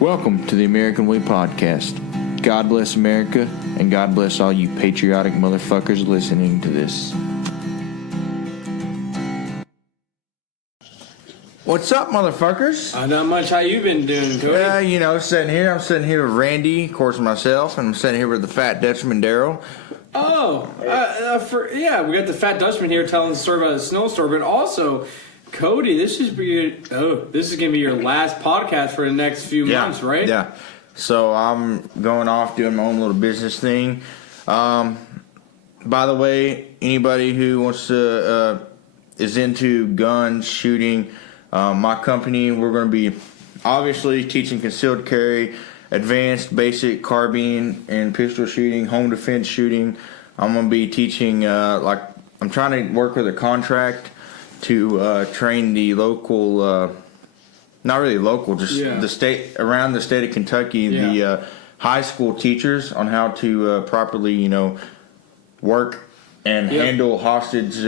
Welcome to the American Way Podcast. God bless America, and God bless all you patriotic motherfuckers listening to this. What's up, motherfuckers? Not much. How you been doing, Cody? I'm sitting here with Randy, of course, myself, and I'm sitting here with the fat Dutchman, Daryl. We got the fat Dutchman here telling the story about the snowstorm, but also, Cody, this is gonna be your last podcast for the next few months, right? Yeah. So I'm going off doing my own little business thing. By the way, anybody who wants to is into guns, shooting. My company, we're going to be obviously teaching concealed carry, advanced, basic carbine and pistol shooting, home defense shooting. I'm going to be teaching, I'm trying to work with a contract to train the local, not really local, just the state, around the state of Kentucky, the high school teachers on how to properly, work and handle hostage,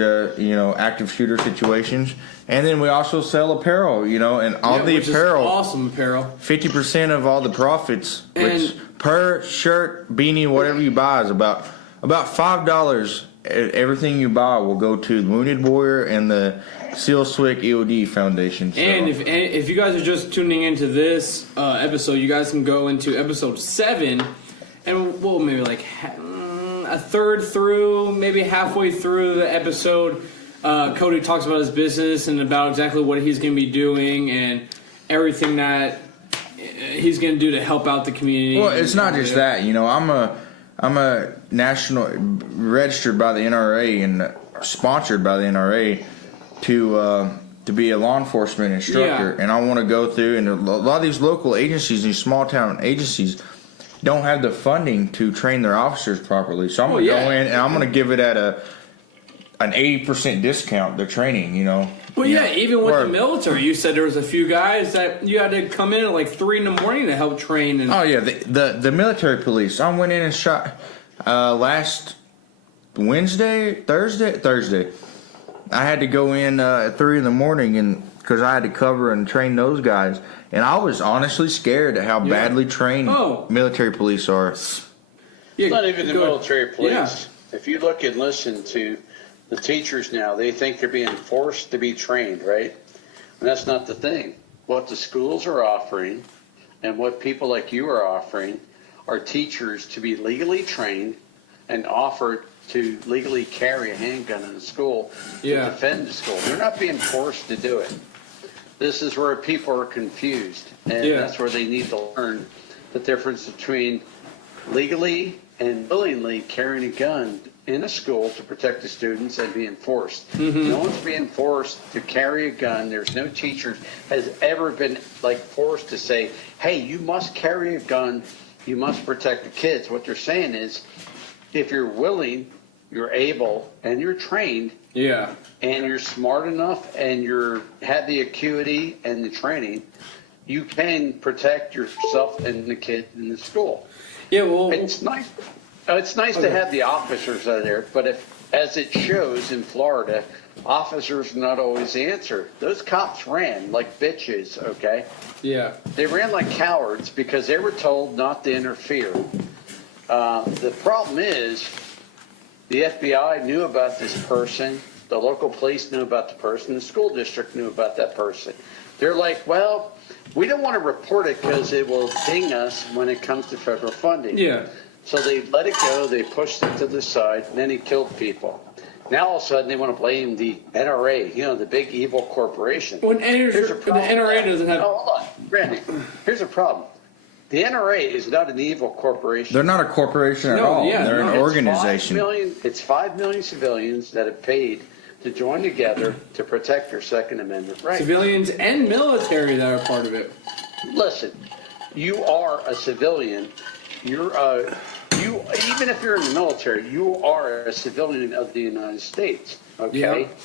active shooter situations. And then we also sell apparel, and all the apparel. Awesome apparel. 50% of all the profits, which per shirt, beanie, whatever you buy is about $5. Everything you buy will go to the Wounded Warrior and the Seal Swick EOD Foundation. So. And if you guys are just tuning into this episode, you guys can go into episode 7, and maybe like a third through, maybe halfway through the episode. Cody talks about his business and about exactly what he's going to be doing and everything that he's going to do to help out the community. Well, it's not just that. I'm a national registered by the NRA and sponsored by the NRA to be a law enforcement instructor, and I want to go through. And a lot of these local agencies, these small town agencies, don't have the funding to train their officers properly. So I'm going to go in and I'm going to give it at an 80% discount, their training, Even with the military, you said there was a few guys that you had to come in at like 3 a.m. to help train. And the military police. I went in and shot last Thursday. I had to go in at 3 a.m. and because I had to cover and train those guys, and I was honestly scared at how badly trained military police are. It's not even the military police. Yeah. If you look and listen to the teachers now, they think they're being forced to be trained, right? And that's not the thing. What the schools are offering and what people like you are offering are teachers to be legally trained and offered to legally carry a handgun in the school to defend the school. They're not being forced to do it. This is where people are confused, and that's where they need to learn the difference between legally and willingly carrying a gun in a school to protect the students and being forced. No one's being forced to carry a gun. There's no teacher has ever been forced to say, hey, you must carry a gun, you must protect the kids. What they're saying is, if you're willing, you're able, and you're trained, and you're smart enough, and you have the acuity and the training, you can protect yourself and the kid in the school. Yeah, well, it's nice. It's nice to have the officers out there, but as it shows in Florida, officers are not always the answer. Those cops ran like bitches, okay? Yeah. They ran like cowards because they were told not to interfere. The problem is the FBI knew about this person, the local police knew about the person, the school district knew about that person. They're like, well, we don't want to report it because it will ding us when it comes to federal funding. Yeah. So they let it go, they pushed it to the side, and then he killed people. Now all of a sudden they want to blame the NRA, the big evil corporation. When the NRA doesn't have... Oh, hold on, Randy. Here's a problem. The NRA is not an evil corporation. They're not a corporation at all. Yeah, They're an organization. It's 5 million civilians that have paid to join together to protect their Second Amendment rights. Civilians and military that are part of it. Listen, you are a civilian. You're even if you're in the military, you are a civilian of the United States. Okay. Yep.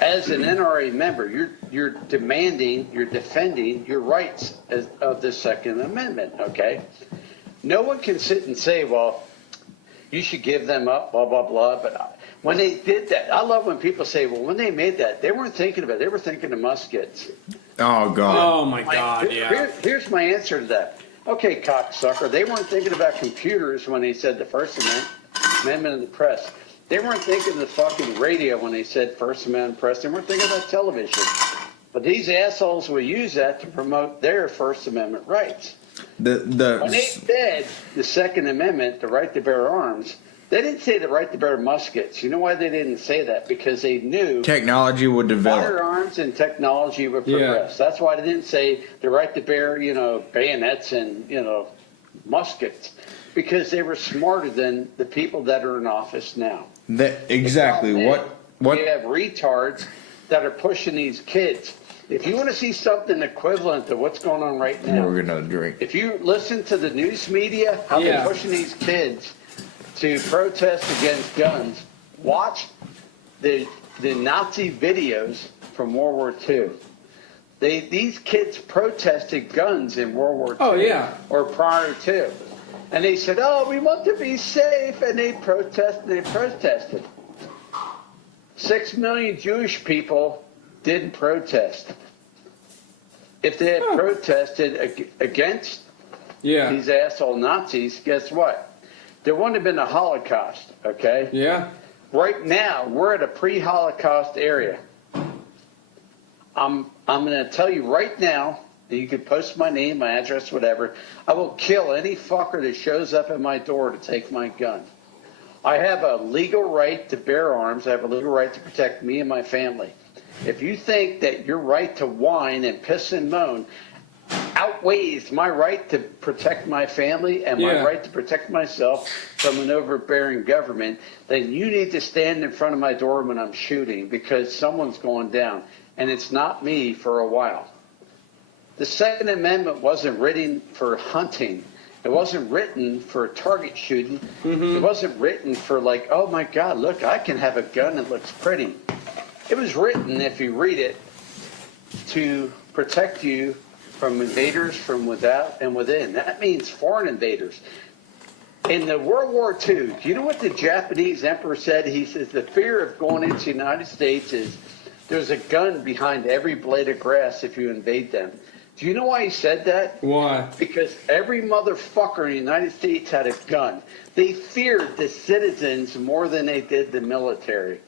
As an NRA member, you're demanding, you're defending your rights of the Second Amendment. Okay. No one can sit and say, well, you should give them up, blah blah blah. But when they did that, I love when people say, well, when they made that, they weren't thinking about it. They were thinking of muskets. Oh God. Oh my God. Yeah. Here's my answer to that. Okay, cocksucker. They weren't thinking about computers when they said the First Amendment of the press. They weren't thinking of the fucking radio when they said First Amendment press. They weren't thinking about television. But these assholes will use that to promote their First Amendment rights. When they said the Second Amendment, the right to bear arms, they didn't say the right to bear muskets. You know why they didn't say that? Because they knew technology would develop. Firearms and technology would progress. Yeah. That's why they didn't say the right to bear, bayonets and, muskets. Because they were smarter than the people that are in office now. Exactly. What? You have retards that are pushing these kids. If you want to see something equivalent to what's going on right now, we're gonna drink. If you listen to the news media, how they're pushing these kids to protest against guns, watch the Nazi videos from World War II. These kids protested guns in World War II. Oh yeah. Or prior to. And they said, "Oh, we want to be safe," and they protested. 6 million Jewish people didn't protest. If they had protested against these asshole Nazis, guess what? There wouldn't have been a Holocaust, okay? Yeah. Right now, we're at a pre-Holocaust area. I'm going to tell you right now, you can post my name, my address, whatever. I will kill any fucker that shows up at my door to take my gun. I have a legal right to bear arms. I have a legal right to protect me and my family. If you think that your right to whine and piss and moan outweighs my right to protect my family and my right to protect myself from an overbearing government, then you need to stand in front of my door when I'm shooting, because someone's going down, and it's not me for a while. The Second Amendment wasn't written for hunting. It wasn't written for target shooting. Mm-hmm. It wasn't written for like, oh my God, look, I can have a gun that looks pretty. It was written, if you read it, to protect you from invaders from without and within. That means foreign invaders. In the World War II, do you know what the Japanese emperor said? He says the fear of going into the United States is there's a gun behind every blade of grass if you invade them. Do you know why he said that? Why? Because every motherfucker in the United States had a gun. They feared the citizens more than they did the military.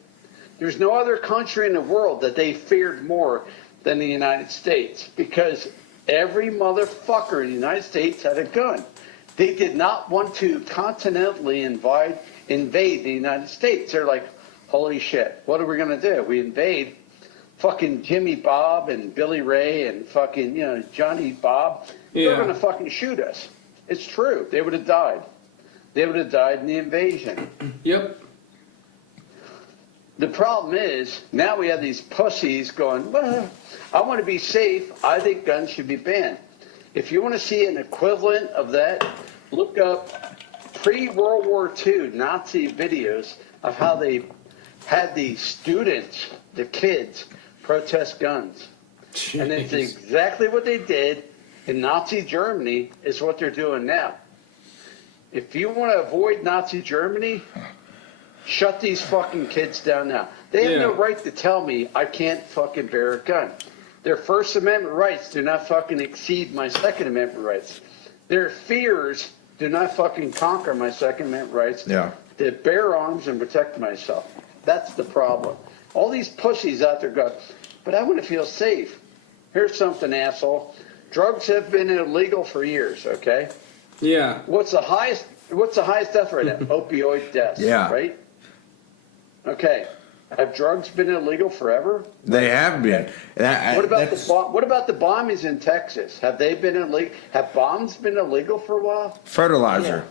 There's no other country in the world that they feared more than the United States, because every motherfucker in the United States had a gun. They did not want to continentally invade the United States. They're like, holy shit, what are we going to do? We invade fucking Jimmy Bob and Billy Ray and fucking, Johnny Bob. They're going to fucking shoot us. It's true. They would have died. They would have died in the invasion. Yep. The problem is, now we have these pussies going, well, I want to be safe. I think guns should be banned. If you want to see an equivalent of that, look up pre-World War II Nazi videos of how they had the students, the kids, protest guns. Jeez. And it's exactly what they did in Nazi Germany is what they're doing now. If you want to avoid Nazi Germany, shut these fucking kids down now. They have no right to tell me I can't fucking bear a gun. Their First Amendment rights do not fucking exceed my Second Amendment rights. Their fears do not fucking conquer my Second Amendment rights to bear arms and protect myself. That's the problem. All these pussies out there go, but I want to feel safe. Here's something, asshole. Drugs have been illegal for years, okay? Yeah. What's the highest death rate? Opioid deaths, right? Okay. Have drugs been illegal forever? They have been. What about the bombings in Texas? Have they been illegal? Have bombs been illegal for a while? Fertilizer.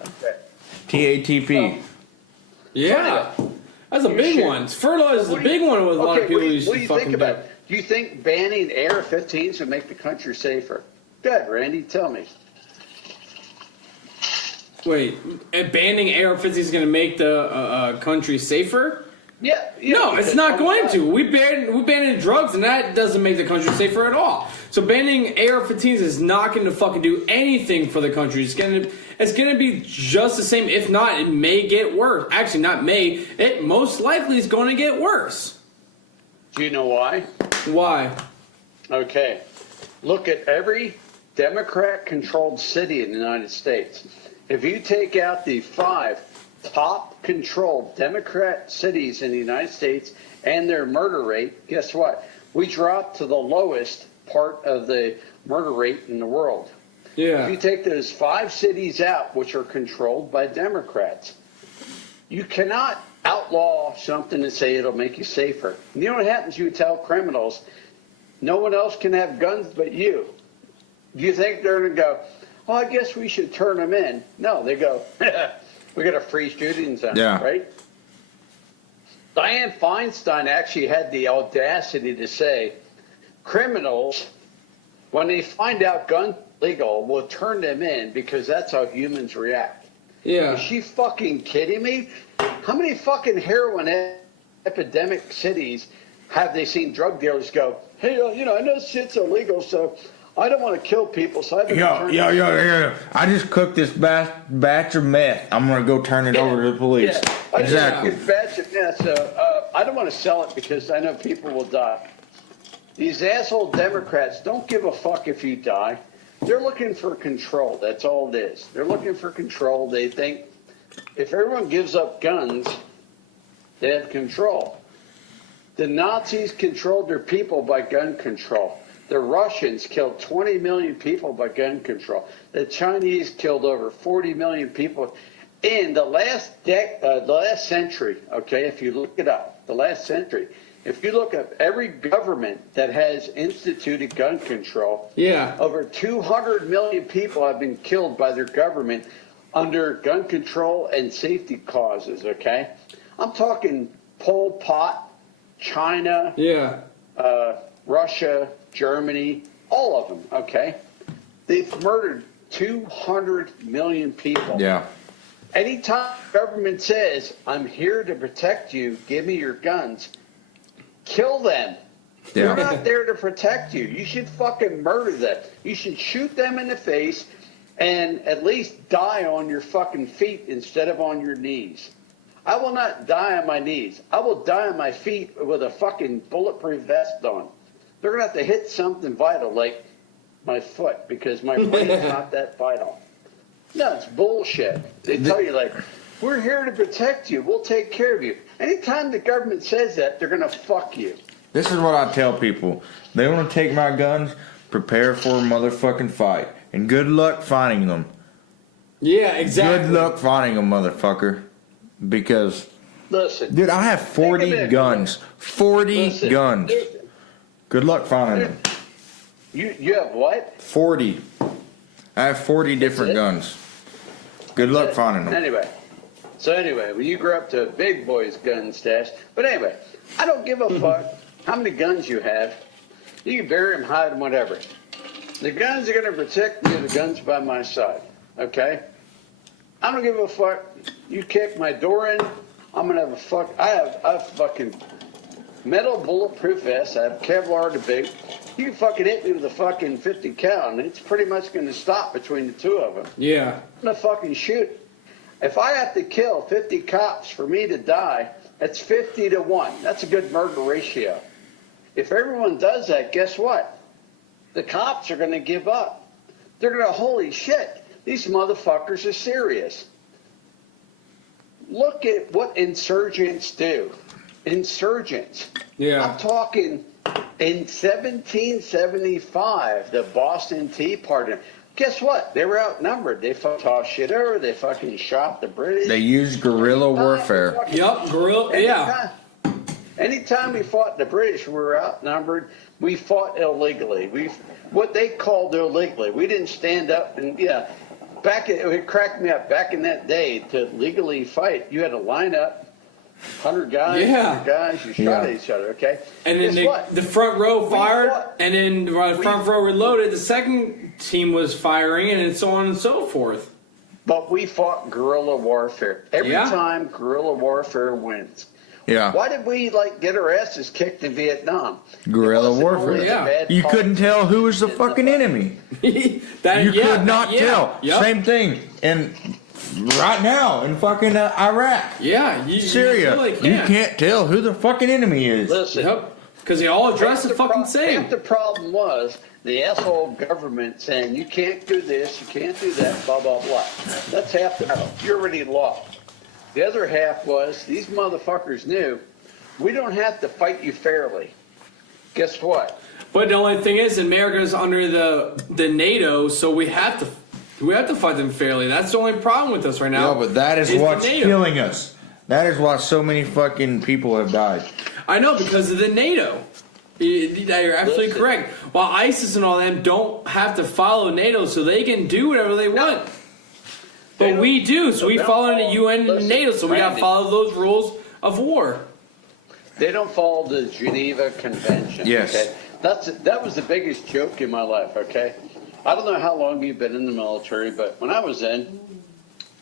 Okay. TATP. Yeah. That's a big one. Fertilizer is a big one with a lot of people who what do you think about it? Do you think banning AR-15s would make the country safer? Good, Randy, tell me. Wait, banning AR-15s is going to make the country safer? Yeah. No, it's not going to. We banned drugs, and that doesn't make the country safer at all. So banning AR-15s is not going to fucking do anything for the country. It's going to be just the same. If not, it may get worse. Actually, not may. It most likely is going to get worse. Do you know why? Why? Okay. Look at every Democrat-controlled city in the United States. If you take out the 5 top controlled Democrat cities in the United States and their murder rate, guess what? We dropped to the lowest part of the murder rate in the world. Yeah. If you take those 5 cities out, which are controlled by Democrats, you cannot outlaw something and say it'll make you safer. You know what happens? You tell criminals, no one else can have guns but you. Do you think they're going to go, well, I guess we should turn them in? No, they go, we got a free shooting zone, right? Dianne Feinstein actually had the audacity to say, criminals, when they find out guns are legal, will turn them in because that's how humans react. Yeah. Is she fucking kidding me? How many fucking heroin epidemic cities have they seen drug dealers go, hey, you know, I know shit's illegal, so I don't want to kill people, so I haven't Yo. I just cooked this batch of meth. I'm going to go turn it over to the police. Yeah. Exactly. This batch of meth, so I don't want to sell it because I know people will die. These asshole Democrats don't give a fuck if you die. They're looking for control. That's all it is. They're looking for control. They think if everyone gives up guns, they have control. The Nazis controlled their people by gun control. The Russians killed 20 million people by gun control. The Chinese killed over 40 million people in the last century. Okay, if you look it up, the last century. If you look up every government that has instituted gun control, over 200 million people have been killed by their government under gun control and safety causes, okay? I'm talking Pol Pot, China, Russia, Germany, all of them, okay? They've murdered 200 million people. Yeah. Anytime the government says, I'm here to protect you, give me your guns, kill them. Yeah. They're not there to protect you. You should fucking murder them. You should shoot them in the face and at least die on your fucking feet instead of on your knees. I will not die on my knees. I will die on my feet with a fucking bulletproof vest on. They're going to have to hit something vital like my foot because my brain's not that vital. No, it's bullshit. They tell you like, we're here to protect you. We'll take care of you. Anytime the government says that, they're going to fuck you. This is what I tell people. They want to take my guns, prepare for a motherfucking fight. And good luck finding them. Yeah, exactly. Good luck finding them, motherfucker. Because, listen, dude, I have 40 guns. 40 guns. Good luck finding them. You have what? 40. I have 40 different guns. Good luck finding them. Anyway, when you grow up to a big boy's gun stash. But anyway, I don't give a fuck how many guns you have. You can bury them, hide them, whatever. The guns are going to protect me. The guns by my side. Okay? I don't give a fuck. You kick my door in, I'm going to have a fuck. I have fucking metal bulletproof vest. I have Kevlar to big. You can fucking hit me with a fucking 50 cal, and it's pretty much going to stop between the two of them. Yeah. I'm going to fucking shoot. If I have to kill 50 cops for me to die, that's 50 to 1. That's a good murder ratio. If everyone does that, guess what? The cops are going to give up. They're going to, holy shit, these motherfuckers are serious. Look at what insurgents do. Insurgents. Yeah. I'm talking in 1775, the Boston Tea Party. Guess what? They were outnumbered. They tossed shit over. They fucking shot the British. They used guerrilla warfare. Guerrilla. Anytime we fought the British, we were outnumbered. We fought illegally. What they called illegally. We didn't stand up and it cracked me up. Back in that day, to legally fight, you had to line up. 100 guys, 100 guys, you shot at each other, okay? And then the front row fired, and then the front row reloaded. The second team was firing, and so on and so forth. But we fought guerrilla warfare. Every time, guerrilla warfare wins. Yeah. Why did we get our asses kicked in Vietnam? Guerrilla warfare. Yeah. You couldn't tell who was the fucking enemy. You could not tell. Yep. Same thing. And right now in fucking Iraq. Yeah. Syria. You really you can't tell who the fucking enemy is. Listen. Because they all address the fucking same. Half the problem was the asshole government saying, you can't do this, you can't do that, blah, blah, blah. That's half the battle. You already lost. The other half was these motherfuckers knew we don't have to fight you fairly. Guess what? But the only thing is, America's under the NATO, so we have to fight them fairly. That's the only problem with us right now. No, but that is what's killing us. That is why so many fucking people have died. I know, because of the NATO. You're absolutely correct. While ISIS and all them don't have to follow NATO, so they can do whatever they want. But we do, so we follow the UN and NATO, so we got to follow those rules of war. They don't follow the Geneva Convention. Yes. Okay? That was the biggest joke in my life, okay? I don't know how long you've been in the military, but when I was in,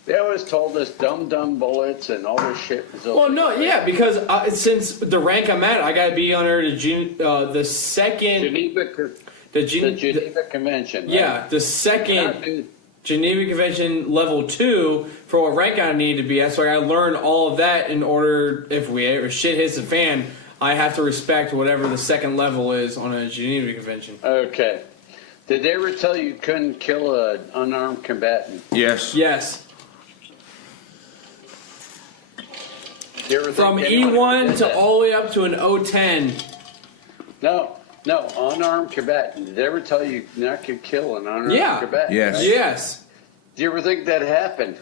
they always told us dumb bullets and all this shit. Well, no, yeah, because since the rank I'm at, I got to be under the second... The Geneva Convention. Right? Yeah, the second Geneva Convention level 2 for what rank I need to be at. So I got to learn all of that in order, if shit hits the fan, I have to respect whatever the second level is on a Geneva Convention. Okay. Did they ever tell you couldn't kill an unarmed combatant? Yes. Yes. From E1 to all the way up to an O10. No, unarmed combatant. Did they ever tell you not to kill an unarmed combatant? Yes. Right? Yes. Do you ever think that happened?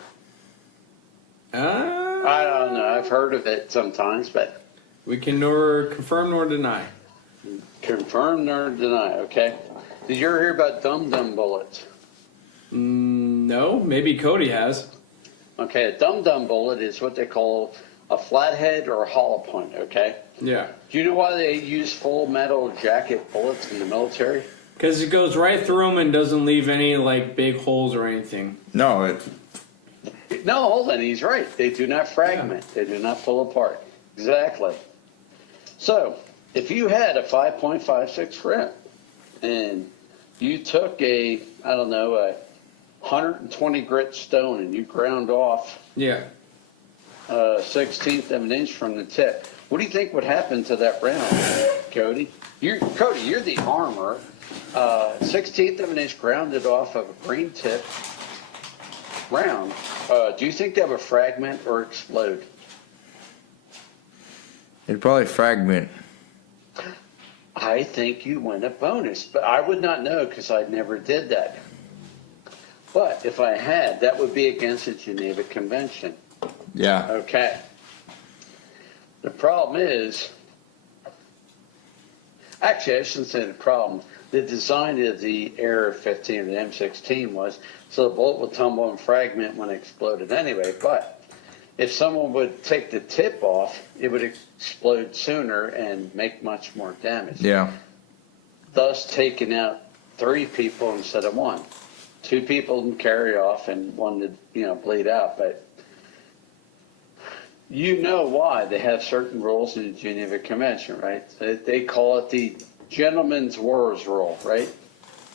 I don't know. I've heard of it sometimes, but... We can nor confirm nor deny. Confirm nor deny, okay? Did you ever hear about dumb bullets? No, maybe Cody has. Okay, a dumb bullet is what they call a flathead or a hollow point, okay? Yeah. Do you know why they use full metal jacket bullets in the military? Because it goes right through them and doesn't leave any, big holes or anything. No, No, hold on, he's right. They do not fragment. Yeah. They do not pull apart. Exactly. So, if you had a 5.56 rim and you took a 120 grit stone and you ground off a 1/16 of an inch from the tip, what do you think would happen to that round, Cody? You're the armor. 1/16 of an inch grounded off of a green tip round. Do you think that would fragment or explode? it'd probably fragment. I think you win a bonus, but I would not know because I never did that. But if I had, that would be against the Geneva Convention. Yeah. Okay. The problem is, actually, I shouldn't say the problem. The design of the AR-15 and the M16 was so the bullet would tumble and fragment when it exploded anyway. But if someone would take the tip off, it would explode sooner and make much more damage. Yeah. Thus taking out 3 people instead of 1. 2 people didn't carry off and 1 did, bleed out. But you know why they have certain rules in the Geneva Convention, right? They call it the gentleman's wars rule, right?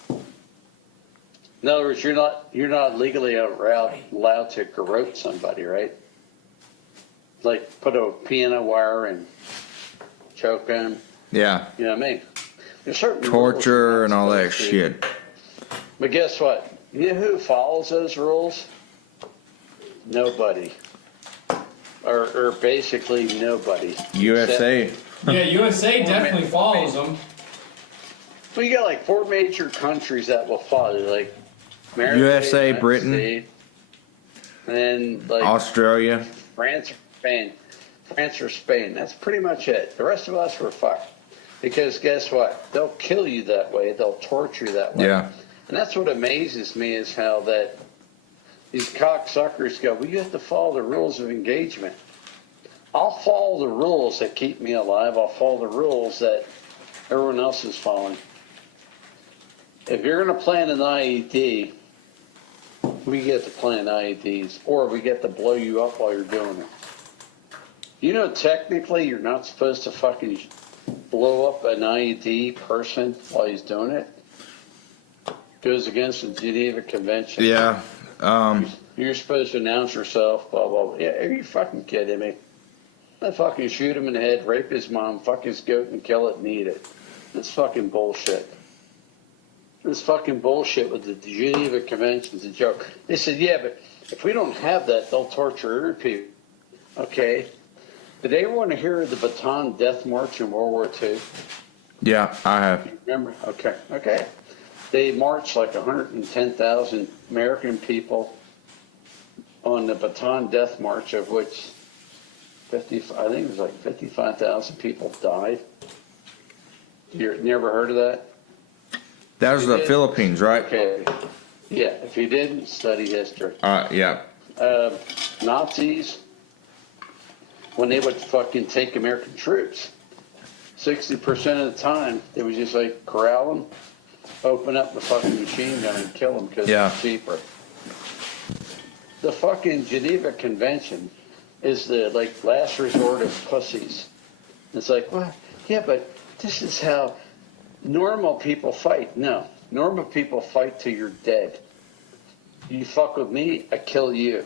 In other words, you're not legally allowed to garrote somebody, right? Like put a piano wire and choke them. Yeah. You know what I mean? There's certain torture and all that shit. But guess what? You know who follows those rules? Nobody. Or basically nobody. USA. Yeah, USA definitely follows them. Well, you got 4 major countries that will follow, like America, USA, Britain, States, and Australia, France or Spain. That's pretty much it. The rest of us were fucked. Because guess what? They'll kill you that way. They'll torture you that way. Yeah. And that's what amazes me is how that these cocksuckers go, well, you have to follow the rules of engagement. I'll follow the rules that keep me alive. I'll follow the rules that everyone else is following. If you're going to plan an IED, we get to plan IEDs, or we get to blow you up while you're doing it. Technically, you're not supposed to fucking blow up an IED person while he's doing it. Goes against the Geneva Convention. Yeah. You're supposed to announce yourself, blah, blah, blah. Yeah, are you fucking kidding me? They fucking shoot him in the head, rape his mom, fuck his goat, and kill it and eat it. That's fucking bullshit. This fucking bullshit with the Geneva Convention's a joke. They said, yeah, but if we don't have that, they'll torture people. Okay. Did anyone want to hear the Bataan Death March in World War II? Yeah, I have. Remember? Okay. They marched like 110,000 American people on the Bataan Death March, of which I think it was like 55,000 people died. You never heard of that? That was the Philippines, right? Okay. Yeah, if you didn't, study history. Yeah. Nazis, when they would fucking take American troops, 60% of the time, they would just like corral them, open up the fucking machine gun and kill them because it's cheaper. The fucking Geneva Convention is the like last resort of pussies. It's like, well, yeah, but this is how normal people fight. No, normal people fight till you're dead. You fuck with me, I kill you.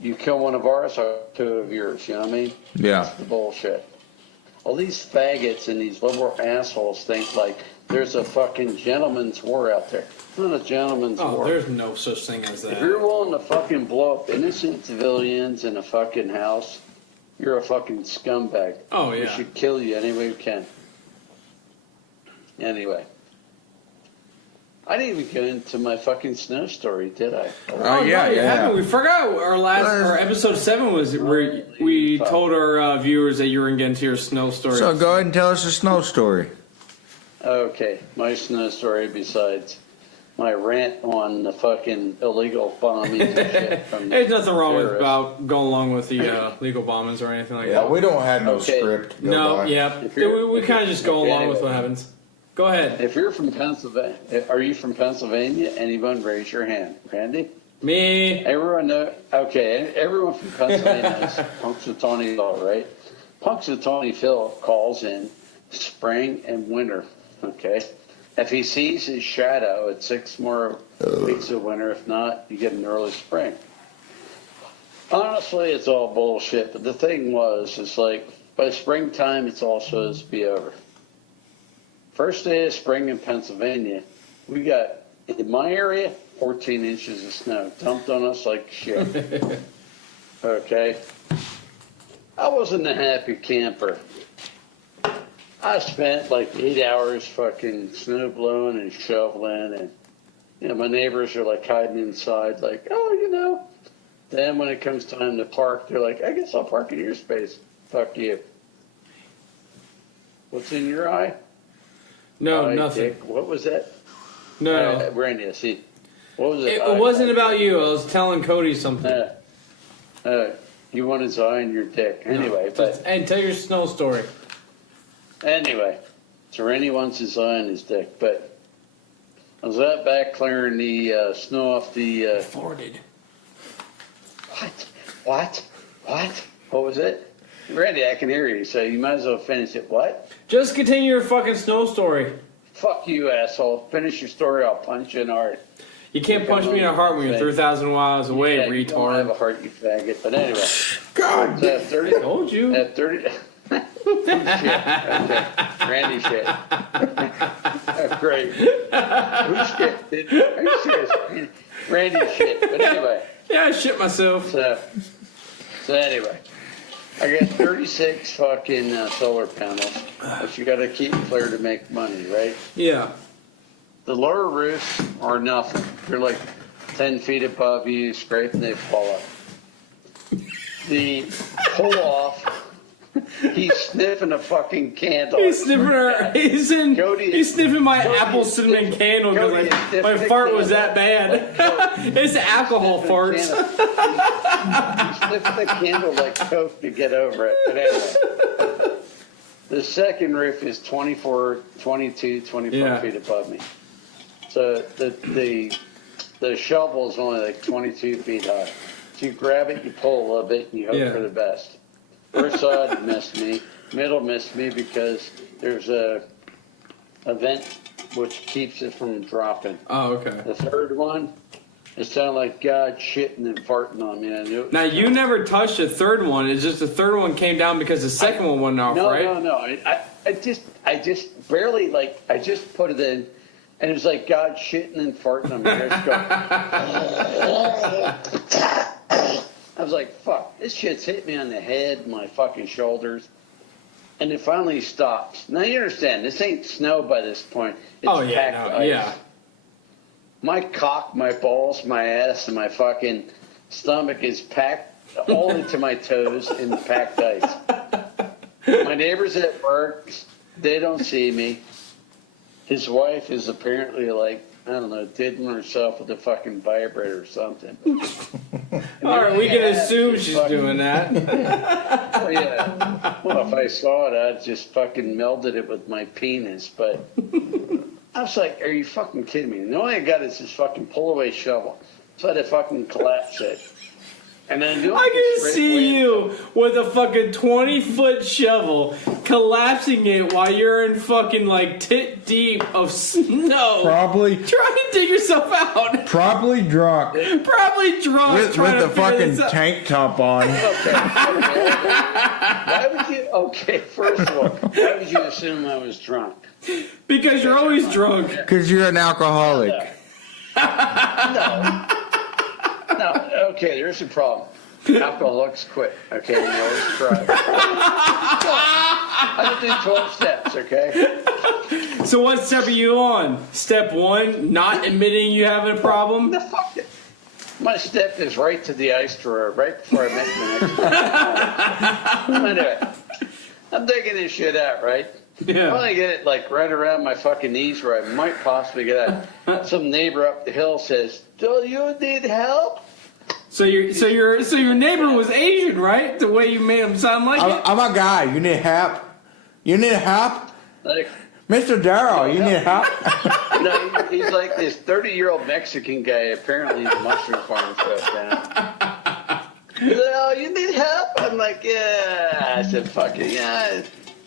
You kill one of ours, I kill two of yours. You know what I mean? Yeah. That's the bullshit. All these faggots and these liberal assholes think like there's a fucking gentleman's war out there. It's not a gentleman's war. There's no such thing as that. If you're willing to fucking blow up innocent civilians in a fucking house, you're a fucking scumbag. Oh, yeah. We should kill you any way we can. Anyway. I didn't even get into my fucking snow story, did I? Yeah. We forgot our episode 7 was where we told our viewers that you were going to get into your snow story. So go ahead and tell us a snow story. Okay, my snow story besides my rant on the fucking illegal bombings and shit from There's nothing wrong about going along with the legal bombings or anything like that. Yeah, we don't have no script. We kind of just go along with what happens. Go ahead. If you're from Pennsylvania, are you from Pennsylvania? Anyone raise your hand. Randy? Me. Everyone know? Okay, everyone from Pennsylvania knows Punxsutawney Phil, right? Punxsutawney Phil calls in spring and winter, okay? If he sees his shadow, it's 6 more weeks of winter. If not, you get an early spring. Honestly, it's all bullshit, but the thing was, it's like, by springtime, it's all supposed to be over. First day of spring in Pennsylvania, we got, in my area, 14 inches of snow dumped on us like shit. Okay? I wasn't a happy camper. I spent like 8 hours fucking snow blowing and shoveling, and my neighbors are like hiding inside like, oh, Then when it comes time to park, they're like, I guess I'll park in your space. Fuck you. What's in your eye? No, nothing. Dick. What was that? No. Randy, see. What was it? It wasn't about you. I was telling Cody something. You want his eye in your dick. Anyway, and tell your snow story. Anyway, so Randy wants his eye in his dick, but I was out back clearing the snow off the... Farted. What? What was it? Randy, I can hear you, so you might as well finish it. What? Just continue your fucking snow story. Fuck you, asshole. Finish your story, I'll punch you in the heart. You can't punch me in the heart when you're 3,000 miles away, retard. You don't have a heart, you faggot. But anyway. God. So at 30... I told you. At 30... shit. Okay. Randy shit. Great. Who's shit? Are you serious? Randy shit. But anyway. Yeah, I shit myself. So anyway. I got 36 fucking solar panels, but you got to keep clear to make money, right? Yeah. The lower roofs are nothing. They're like 10 feet above you, scrape and they fall up. The pull off, he's sniffing a fucking candle. He's sniffing he's sniffing my apple cinnamon candle because my fart was that bad. It's alcohol farts. He's sniffing the candle like coke to get over it. But anyway, the second roof is 24 feet above me. So the shovel is only like 22 feet high. So you grab it, you pull a little bit, and you hope for the best. First side missed me. Middle missed me because there's a vent which keeps it from dropping. Oh, okay. The third one, It sounded like God shitting and farting on me. I knew. Now you never touched the third one. It's just the third one came down because the second one went off, right? No. I just barely I just put it in, and it was like God shitting and farting on me. I was like, fuck, this shit's hit me on the head, my fucking shoulders. And it finally stops. Now you understand, this ain't snow by this point. It's packed ice. Yeah. My cock, my balls, my ass, and my fucking stomach is packed all into my toes in packed ice. My neighbors at work, they don't see me. His wife is apparently like, I don't know, diddling herself with a fucking vibrator or something. All right, we can assume she's doing that. Oh, yeah. Well, if I saw it, I'd just fucking melded it with my penis. But I was like, are you fucking kidding me? The only I got is this fucking pull-away shovel. So I had to fucking collapse it. And then I can see you with a fucking 20-foot shovel collapsing it while you're in fucking like tit deep of snow. Probably trying to dig yourself out. Probably drunk. Probably drunk. With the fucking tank top on. Okay. Why would you? Okay, first of all, why would you assume I was drunk? Because you're always drunk. Because you're an alcoholic. No, okay, there's a problem. Alcoholics quit, okay? You always try. I just do 12 steps, okay? So what step are you on? Step 1, not admitting you have a problem? The fuck it. My step is right to the ice drawer, right before I make the next Anyway, I'm digging this shit out, right? Yeah. I want to get it like right around my fucking knees where I might possibly get out. Some neighbor up the hill says, "Do you need help?" So your neighbor was Asian, right? The way you made him sound like it. I'm a guy. You need help? You need help? Like, Mr. Darrell, you need help? no, he's like this 30-year-old Mexican guy. Apparently, he's a mushroom farm stuff down. He's like, "Oh, you need help?" I'm like, "Yeah." I said, "Fuck it, yeah.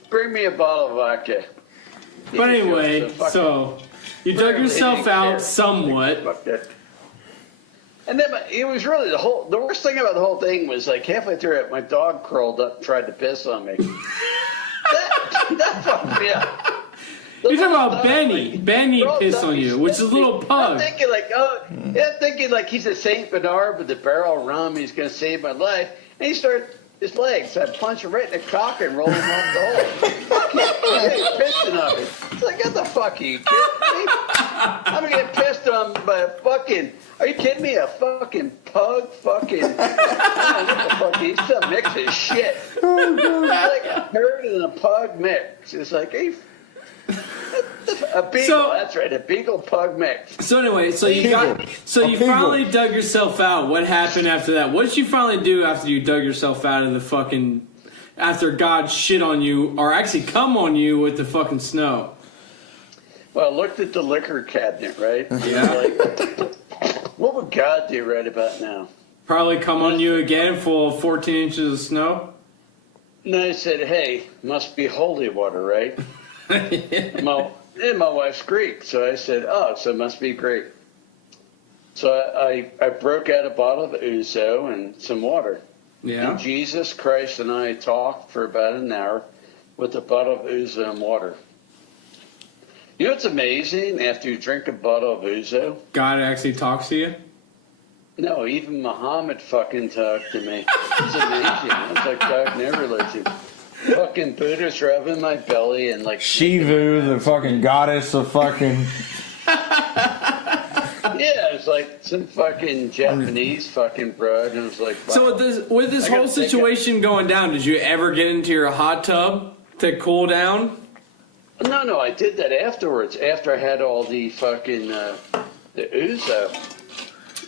Bring me a bottle of vodka." But anyway, so you dug yourself out somewhat. Fuck that. And then it was really the worst thing about the whole thing was like halfway through it, my dog curled up and tried to piss on me. that fucked me up. You're talking about Benny. Benny pissed on you, which is a little pug. I'm thinking like he's a Saint Bernard with the barrel of rum. He's going to save my life. And he started his legs. So I punched him right in the cock and rolled him off the hole. He's pissing on me. It's like, what the fuck are you kidding me? I'm going to get pissed on by a fucking... Are you kidding me? A fucking pug? Fucking... what the fuck? He's some mix of shit. It's like a herd and a pug mix. It's like a beagle. That's right. A beagle pug mix. So anyway, you finally dug yourself out. What happened after that? What did you finally do after you dug yourself out of the fucking... After God shit on you, or actually come on you with the fucking snow? Well, I looked at the liquor cabinet, right? Yeah. Like, what would God do right about now? Probably come on you again full of 14 inches of snow? And I said, hey, must be holy water, right? And my wife's Greek, so I said, oh, so it must be Greek. So I broke out a bottle of ouzo and some water. Yeah. And Jesus Christ and I talked for about an hour with a bottle of ouzo and water. You know what's amazing? After you drink a bottle of ouzo, God actually talks to you? No, even Muhammad fucking talked to me. It's amazing. It's like talking to every religion. Fucking Buddha's rubbing my belly and like... Shivu, the fucking goddess of fucking... Yeah, it's like some fucking Japanese fucking broad, and it was like... Wow. So with this whole situation going down, did you ever get into your hot tub to cool down? No, I did that afterwards, after I had all the fucking, the ouzo.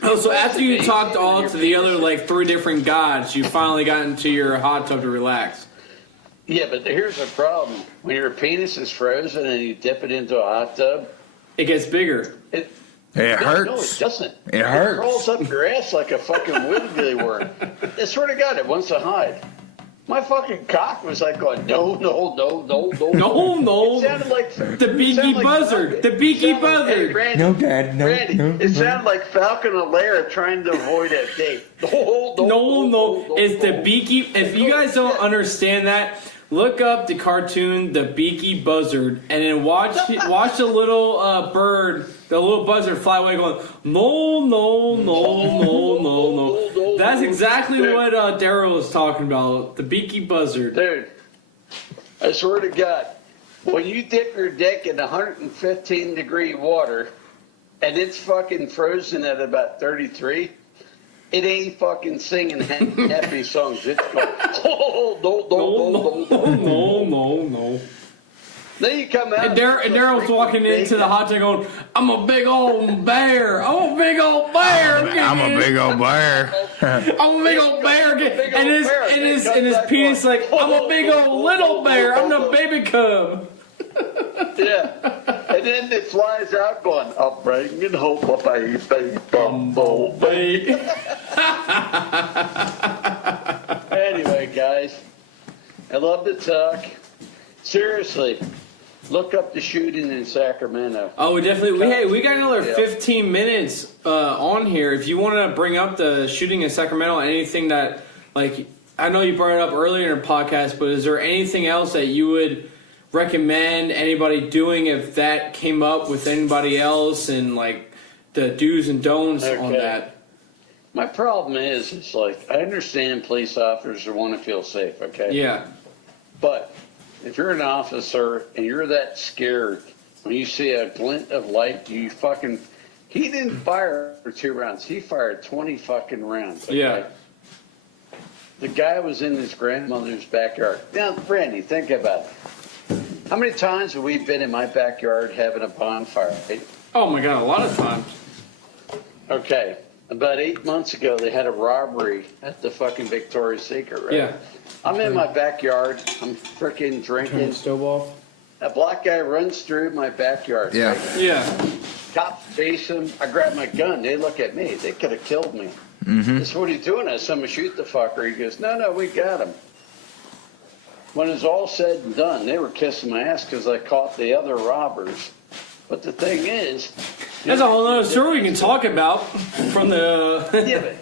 Oh, so after you talked all to the other, like, 3 different gods, you finally got into your hot tub to relax. Yeah, but here's the problem. When your penis is frozen and you dip it into a hot tub... It gets bigger. It hurts. No, it doesn't. It hurts. It crawls up your ass like a fucking wiggly worm. I swear to God, it wants to hide. My fucking cock was like going, no. No. It sounded like The beaky buzzard. The beaky buzzard. Hey, Randy, No, Dad. No. Randy, No. it sounded like Falcon and Lair trying to avoid a date. No. It's the beaky. If you guys don't understand that, look up the cartoon, The Beaky Buzzard, and then watch the little bird, the little buzzard fly away going, no. That's exactly what Daryl was talking about, the Beaky Buzzard. Dude, I swear to God, when you dip your dick in 115 degree water and it's fucking frozen at about 33, it ain't fucking singing happy songs. It's going, No. Then you come out. And Daryl's walking into the hot tub going, I'm a big old bear. I'm a big old bear. I'm a big old bear. I'm a big old bear. And his penis like, I'm a big old little bear. I'm the baby cub. Yeah. And then it flies out going, I'm bringing home a baby bumblebee. Anyway, guys, I love to talk. Seriously, look up the shooting in Sacramento. Oh, we got another 15 minutes on here. If you want to bring up the shooting in Sacramento, anything that, like, I know you brought it up earlier in the podcast, but is there anything else that you would recommend anybody doing if that came up with anybody else, and like the do's and don'ts on that? My problem is, it's like, I understand police officers want to feel safe, okay? Yeah. But if you're an officer and you're that scared, when you see a glint of light, he didn't fire for 2 rounds. He fired 20 fucking rounds. Okay? Yeah. The guy was in his grandmother's backyard. Now, Randy, think about it. How many times have we been in my backyard having a bonfire? Right? Oh my God, a lot of times. Okay. About 8 months ago, they had a robbery at the fucking Victoria's Secret, right? Yeah. I'm in my backyard. I'm freaking Turn the drinking. stove off. A black guy runs through my backyard. Yeah. Right? Yeah. Cops chase him. I grab my gun. They look at me. They could have killed me. This is what he's doing. I said, I'm going to shoot the fucker. He goes, no, we got him. When it was all said and done, they were kissing my ass because I caught the other robbers. But the thing is... That's a whole other story we can talk about from the... Yeah,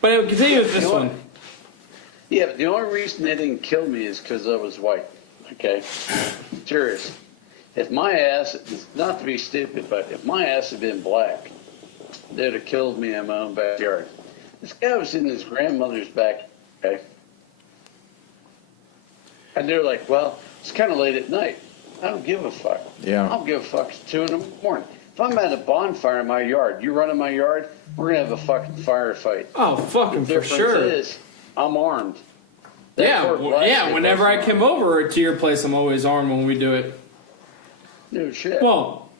but continue with this one. Yeah, but the only reason they didn't kill me is because I was white. Okay? Serious. If my ass, not to be stupid, but if my ass had been black, they'd have killed me in my own backyard. This guy was in his grandmother's back, okay? And they're like, well, it's kind of late at night. I don't give a fuck. Yeah. I don't give a fuck. It's 2 in the morning. If I'm at a bonfire in my yard, you run in my yard, we're going to have a fucking firefight. Oh, fucking The for sure. difference is, I'm armed. Whenever I come over to your place, I'm always armed when we do it. No shit. Well,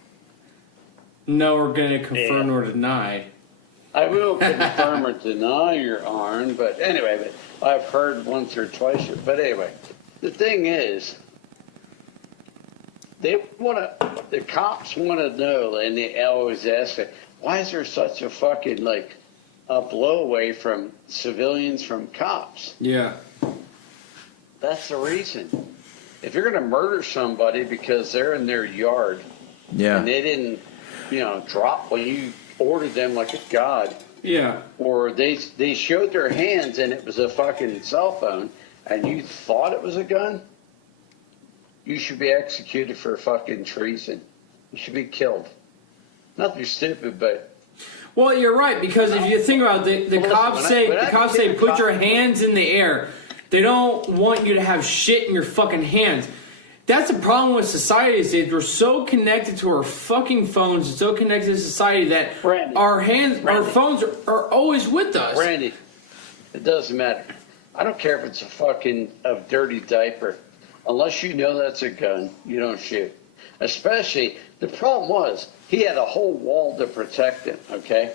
no, we're going to confirm or deny. I will confirm or deny you're armed, but anyway, I've heard once or twice. But anyway, the thing is, the cops want to know, and they always ask me, why is there such a fucking, like, a blowaway from civilians from cops? Yeah. That's the reason. If you're going to murder somebody because they're in their yard and they didn't, drop when you ordered them like a god, or they showed their hands and it was a fucking cell phone and you thought it was a gun, you should be executed for fucking treason. You should be killed. Not that you're stupid, but... Well, you're right, because if you think about it, the cops say put your hands in the air. They don't want you to have shit in your fucking hands. That's the problem with society, is that we're so connected to our fucking phones, and so connected to society that our phones are always with us. Randy, it doesn't matter. I don't care if it's a dirty diaper. Unless you know that's a gun, you don't shoot. Especially, the problem was, he had a whole wall to protect him, okay?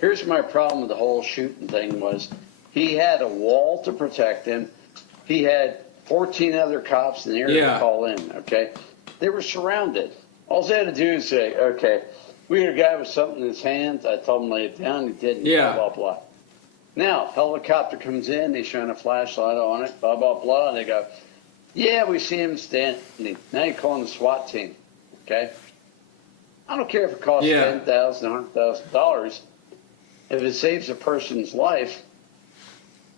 Here's my problem with the whole shooting thing was, he had a wall to protect him. He had 14 other cops in the area to call in, okay? They were surrounded. All they had to do is say, okay, we had a guy with something in his hands. I told him to lay it down. He didn't, blah, blah, blah. Now, helicopter comes in, they shine a flashlight on it, blah, blah, blah. And they go, yeah, we see him standing. Now you're calling the SWAT team, okay? I don't care if it costs $10,000, $100,000. If it saves a person's life,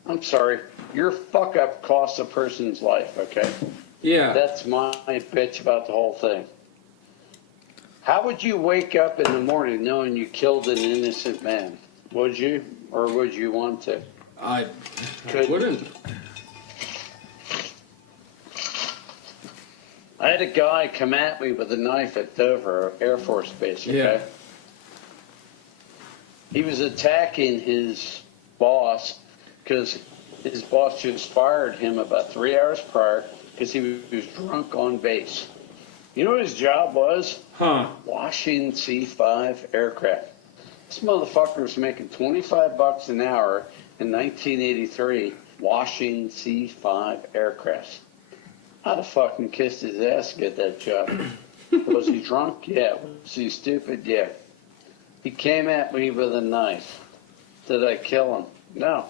I'm sorry, your fuck up costs a person's life, okay? Yeah. That's my bitch about the whole thing. How would you wake up in the morning knowing you killed an innocent man? Would you, or would you want to? I wouldn't. I had a guy come at me with a knife at Dover Air Force Base, okay? Yeah. He was attacking his boss because his boss just fired him about 3 hours prior because he was drunk on base. You know what his job was? Washing C-5 aircraft. This motherfucker was making $25 an hour in 1983 washing C-5 aircrafts. I'd have fucking kissed his ass to get that job. Was he drunk? Yeah. Was he stupid? Yeah. He came at me with a knife. Did I kill him? No.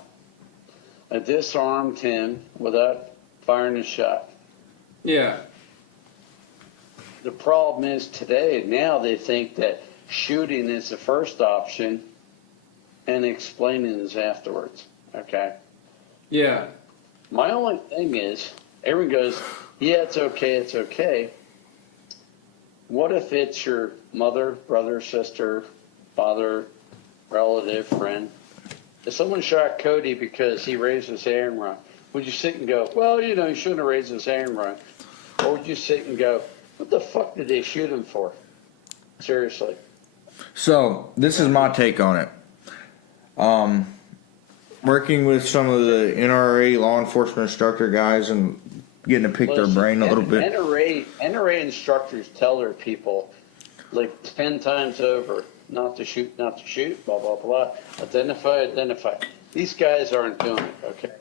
I disarmed him without firing a shot. Yeah. The problem is today, now they think that shooting is the first option and explaining is afterwards. Okay? Yeah. My only thing is, everyone goes, yeah, it's okay, it's okay. What if it's your mother, brother, sister, father, relative, friend? If someone shot Cody because he raised his hand wrong, would you sit and go, well, you know, he shouldn't have raised his hand wrong? Or would you sit and go, what the fuck did they shoot him for? Seriously. So, this is my take on it. Working with some of the NRA law enforcement instructor guys and getting to pick their brain a little bit. NRA instructors tell their people like 10 times over not to shoot, blah, blah, blah. Identify. These guys aren't doing it, okay?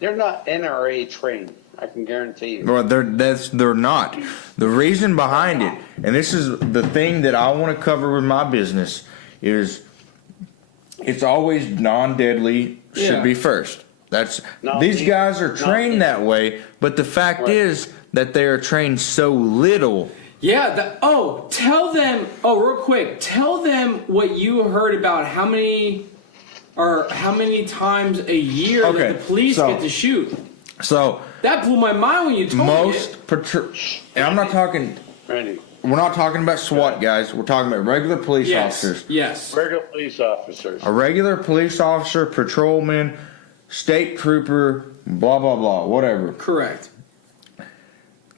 They're not NRA trained. I can guarantee you. Well, they're not. The reason behind it, and this is the thing that I want to cover with my business, is it's always non-deadly should be first. These guys are trained that way, but the fact is that they are trained so little. Yeah. Tell them. Oh, real quick. Tell them what you heard about how many times a year that the police get to shoot. So that blew my mind when you told me it. And I'm not talking. Randy. We're not talking about SWAT guys. We're talking about regular police officers. Yes. Regular police officers. A regular police officer, patrolman, state trooper, blah, blah, blah, whatever. Correct.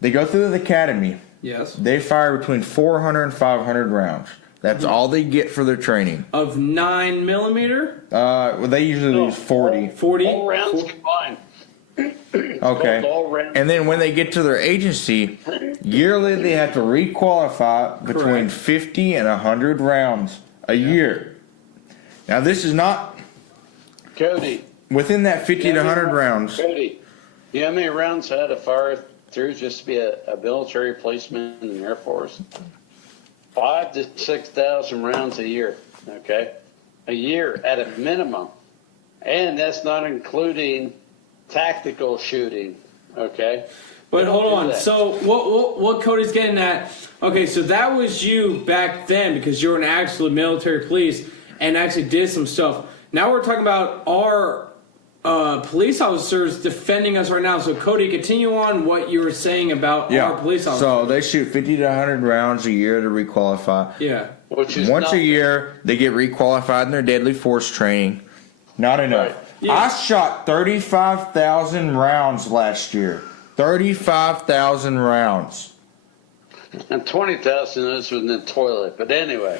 They go through the academy. Yes. They fire between 400 and 500 rounds. That's all they get for their training. Of 9mm? Well, they usually use 40. 40? All rounds combined. Okay. And then when they get to their agency, yearly they have to requalify between 50 and 100 rounds a year. Now, this is not... Cody. Within that 50 to 100 rounds. Cody, you know how many rounds I had to fire through just to be a military policeman in the Air Force? 5,000 to 6,000 rounds a year, okay? A year at a minimum. And that's not including tactical shooting, okay? But hold on. So what Cody's getting at, okay, so that was you back then because you were an actual military police and actually did some stuff. Now we're talking about our police officers defending us right now. So Cody, continue on what you were saying about our police officers. So they shoot 50 to 100 rounds a year to requalify. Yeah. Once a year, they get requalified in their deadly force training. Not enough. Right. Yeah. I shot 35,000 rounds last year. 35,000 rounds. And 20,000 of those were in the toilet. But anyway,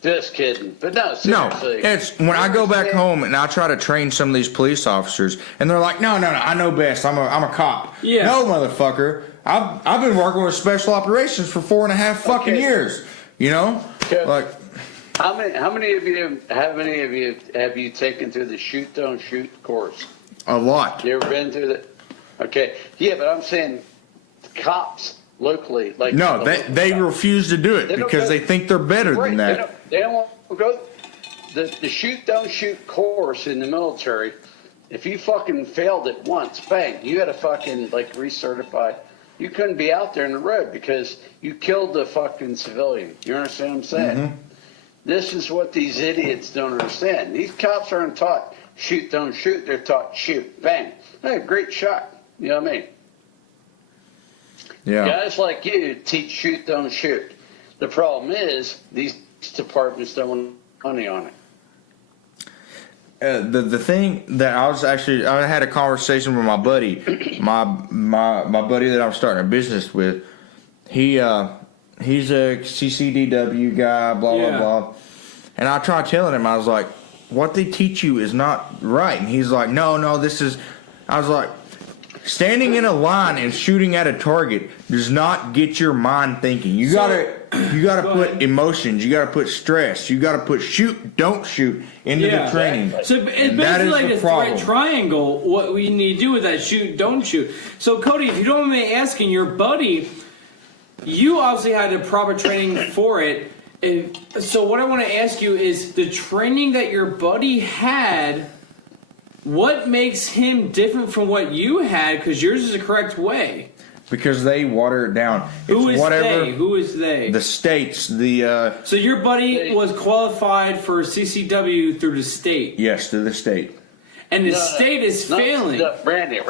just kidding. But no, seriously. No, it's when I go back home and I try to train some of these police officers, and they're like, "No, I know best. I'm a cop." Yeah. No, motherfucker. I've been working with special operations for 4.5 fucking years. You know, like. How many of you have you taken through the shoot don't shoot course? A lot. You ever been through that? Okay, yeah, but I'm saying cops locally, like No, they refuse to do it because they think they're better than that. They don't want to go. the shoot, don't shoot course in the military, if you fucking failed it once, bang, you had to fucking, like, recertify. You couldn't be out there in the road because you killed the fucking civilian. You understand what I'm saying? Mm-hmm. This is what these idiots don't understand. These cops aren't taught shoot, don't shoot. They're taught shoot, bang. Hey, great shot. You know what I mean? Yeah. Guys like you teach shoot, don't shoot. The problem is these departments don't want money on it. The thing that I had a conversation with my buddy, my buddy that I'm starting a business with. He's a CCDW guy, blah blah blah, and I tried telling him, I was like, what they teach you is not right, and he's like, no, this is. I was like, standing in a line and shooting at a target does not get your mind thinking. You gotta put emotions. You gotta put stress. You gotta put shoot, don't shoot into the training. So it's basically like a threat triangle. What we need to do with that shoot, don't shoot. So Cody, if you don't mind me asking, your buddy, you obviously had the proper training for it. And so what I want to ask you is the training that your buddy had. What makes him different from what you had? Because yours is the correct way. Because they water it down. Who is they? Who is they? The states. So your buddy was qualified for CCW through the state. Yes, through the state. And the state is failing. Randy.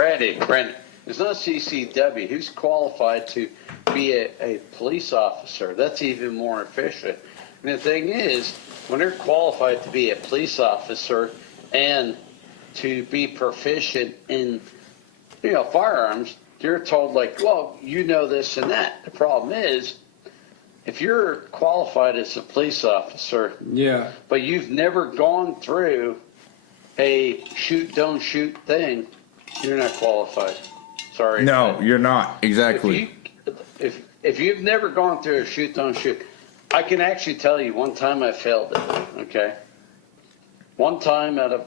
It's not CCW. Who's qualified to be a police officer? That's even more efficient. And the thing is, when they're qualified to be a police officer and to be proficient in, firearms, you're told, like, well, you know this and that. The problem is, if you're qualified as a police officer, but you've never gone through a shoot, don't shoot thing, you're not qualified. Sorry. No, you're not. Exactly. If you've never gone through a shoot, don't shoot, I can actually tell you one time I failed it, okay? One time out of,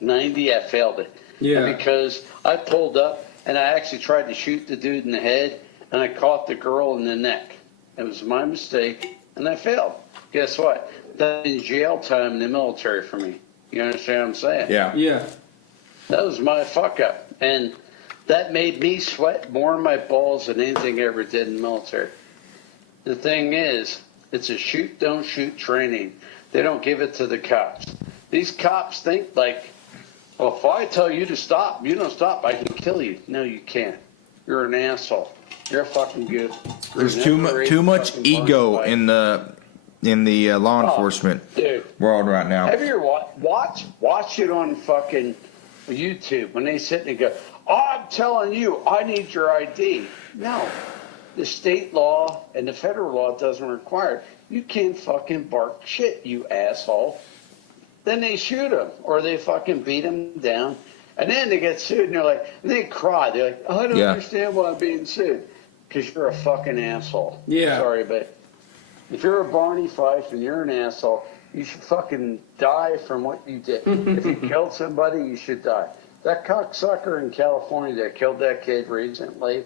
90, I failed it. Yeah. Because I pulled up and I actually tried to shoot the dude in the head and I caught the girl in the neck. It was my mistake and I failed. Guess what? That's in jail time in the military for me. You understand what I'm saying? Yeah. Yeah. That was my fuck up. And that made me sweat more in my balls than anything I ever did in the military. The thing is, it's a shoot, don't shoot training. They don't give it to the cops. These cops think like, well, if I tell you to stop, you don't stop, I can kill you. No, you can't. You're an asshole. You're a fucking goof. There's too much ego in the law enforcement world right now. Have you ever watch it on fucking YouTube when they sit and go, oh, I'm telling you, I need your ID. No, the state law and the federal law doesn't require it. You can't fucking bark shit, you asshole. Then they shoot them or they fucking beat them down. And then they get sued and they cry. They're like, oh, I don't understand why I'm being sued. Because you're a fucking asshole. Yeah. Sorry, but if you're a Barney Fife and you're an asshole, you should fucking die from what you did. If you killed somebody, you should die. That cocksucker in California that killed that kid recently,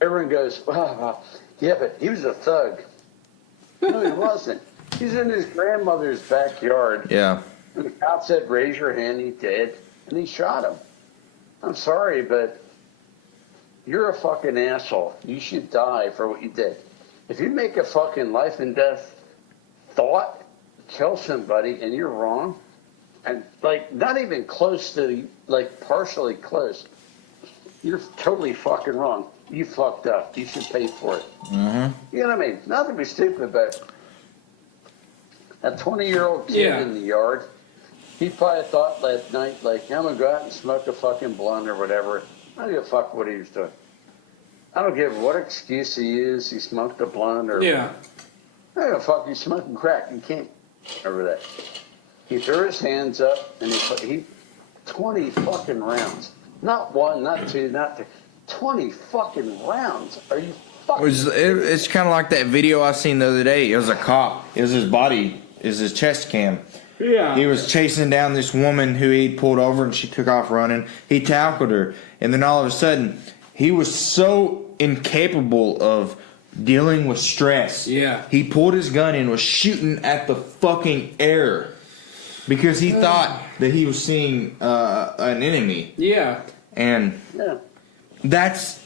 everyone goes, wow, yeah, but he was a thug. No, he wasn't. He's in his grandmother's backyard. Yeah. And the cop said, raise your hand, he did. And he shot him. I'm sorry, but you're a fucking asshole. You should die for what you did. If you make a fucking life and death thought, kill somebody, and you're wrong, and not even close to, partially close, you're totally fucking wrong. You fucked up. You should pay for it. Mm-hmm. You know what I mean? Not to be stupid, but a 20-year-old kid in the yard, he probably thought last night, I'm going to go out and smoke a fucking blunt or whatever. I don't give a fuck what he was doing. I don't give what excuse he used. He smoked a blunt or... Yeah. I don't give a fuck. He's smoking crack. You can't cover that. He threw his hands up and he 20 fucking rounds. Not one, not two, not three. 20 fucking rounds. Are you fucking... It's kind of like that video I seen the other day. It was a cop. It was his body. It was his chest cam. Yeah. He was chasing down this woman who he pulled over and she took off running. He tackled her. And then all of a sudden, he was so incapable of dealing with stress. Yeah. He pulled his gun and was shooting at the fucking air because he thought that he was seeing an enemy. Yeah. And Yeah. that's,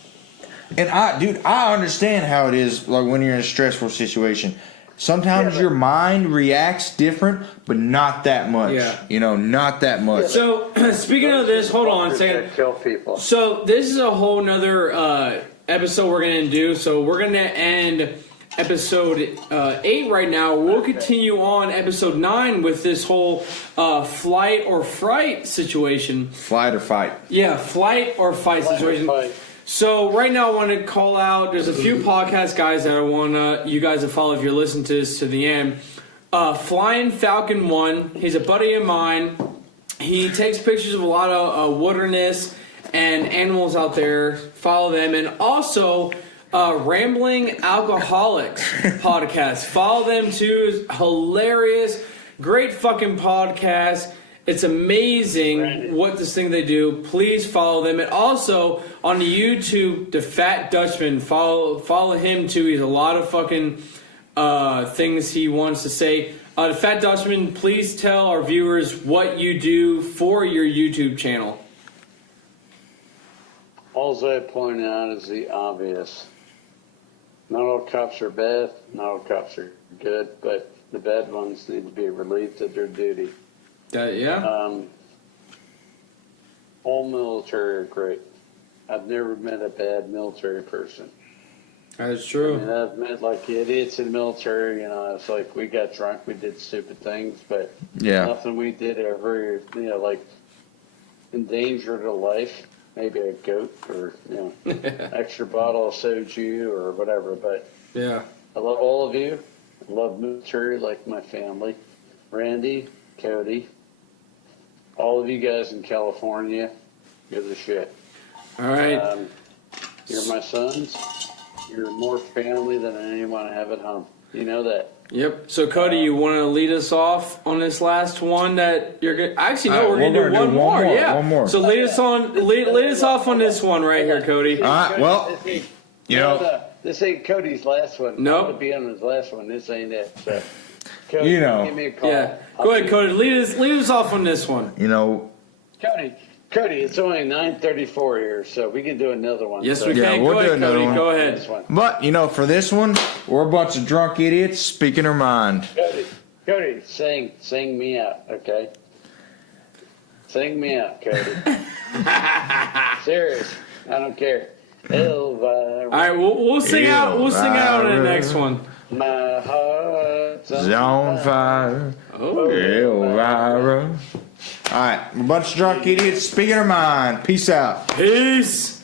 and I understand how it is like when you're in a stressful situation. Sometimes your mind reacts different, but not that much. Yeah. You know, not that much. So, speaking of this, hold on a second. Kill people. So, this is a whole nother episode we're going to do. So, we're going to end episode 8 right now. We'll continue on episode 9 with this whole flight or fright situation. Flight or fight. Yeah, flight or fight situation. Fight. So right now I want to call out, there's a few podcast guys that I want you guys to follow if you're listening to this to the end. Flying Falcon 1, he's a buddy of mine. He takes pictures of a lot of wilderness and animals out there. Follow them. And also Rambling Alcoholics podcast. Follow them too. It's hilarious. Great fucking podcast. It's amazing what this thing they do. Please follow them. And also on the YouTube, the Fat Dutchman. Follow him too. He's a lot of fucking things he wants to say. The Fat Dutchman, please tell our viewers what you do for your YouTube channel. All I point out is the obvious. Not all cops are bad. Not all cops are good. But the bad ones need to be relieved of their duty. Yeah. All military are great. I've never met a bad military person. That's I true. mean, I've met like idiots in the military. You know, it's like we got drunk, we did stupid things, but nothing we did ever, like endangered a life. Maybe a goat or extra bottle of soju or whatever. But Yeah. I love all of you. I love military like my family. Randy, Cody, all of you guys in California, you're the shit. All right. You're my sons. You're more family than anyone I have at home. You know that. Yep. So Cody, you want to lead us off on this last one that you're going? Actually, no, we're we're gonna do gonna one do more. one more, Yeah. one more. So lead us on. Lead us off on this one right here, Cody. All right, well, you know, this ain't Cody's last one. Nope. I'm gonna be on his last one. This ain't it. So, Cody, You know. give me a call. Yeah. Go ahead, Cody. Lead us off on this one. you know, Cody, it's only 9:34 here, so we can do another one. Yes, so, we Yeah, can. we'll Go do ahead, another Cody. one. Go This ahead. one. but you know, for this one, we're a bunch of drunk idiots speaking our mind. Cody, sing me out, okay? Sing me out, Cody. Serious, I don't care. Elvira, All right. We'll sing out. We'll sing out on the next one. my heart's On fire, Oh. Elvira. All right, we're a bunch of drunk idiots speaking our mind. Peace out. Peace.